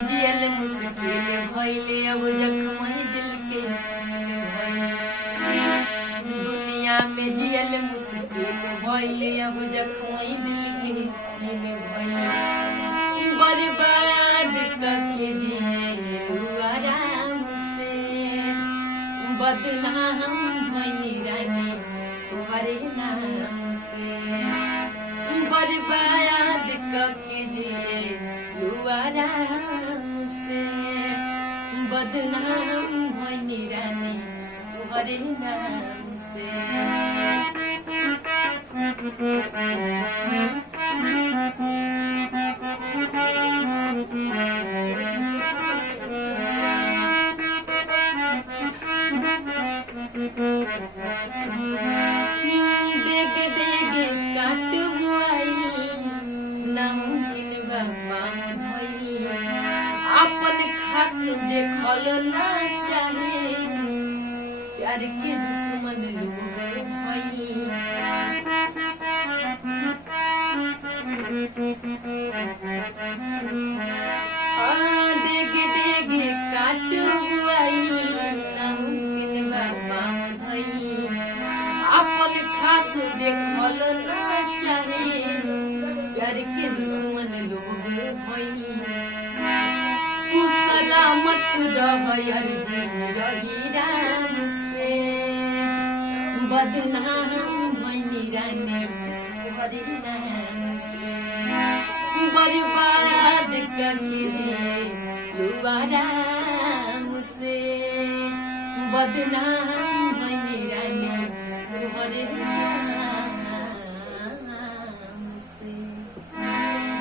जियल मुश्किल भइले अब जख्मई दिल के भइल। दुनिया में जियल मुश्किल भइले अब जख्मई दिल के भइल। बर्बाद करके जिए आराम से, बदनाम भइनी रानी तुम्हारे नाम से। बर्बाद करके जिए आराम से, बदनाम भइनी रानी तुम्हारे नाम से। डेग डेग काट बुआई नामुमकिन बाम धई, अपन खास देखल ना चाहे प्यार के दुश्मन लोग भई। डेग डेग काट बुआई नामुमकिन बाम धई, अपन खास देखल ना चाहे प्यार के दुश्मन लोग भई। तू सलामत रह अर्जी रही राम से, बदनाम भइनी रानी तुम्हारे नाम से। बर्बाद करके जिए आराम से, बदनाम भइनी रानी तुम्हारे नाम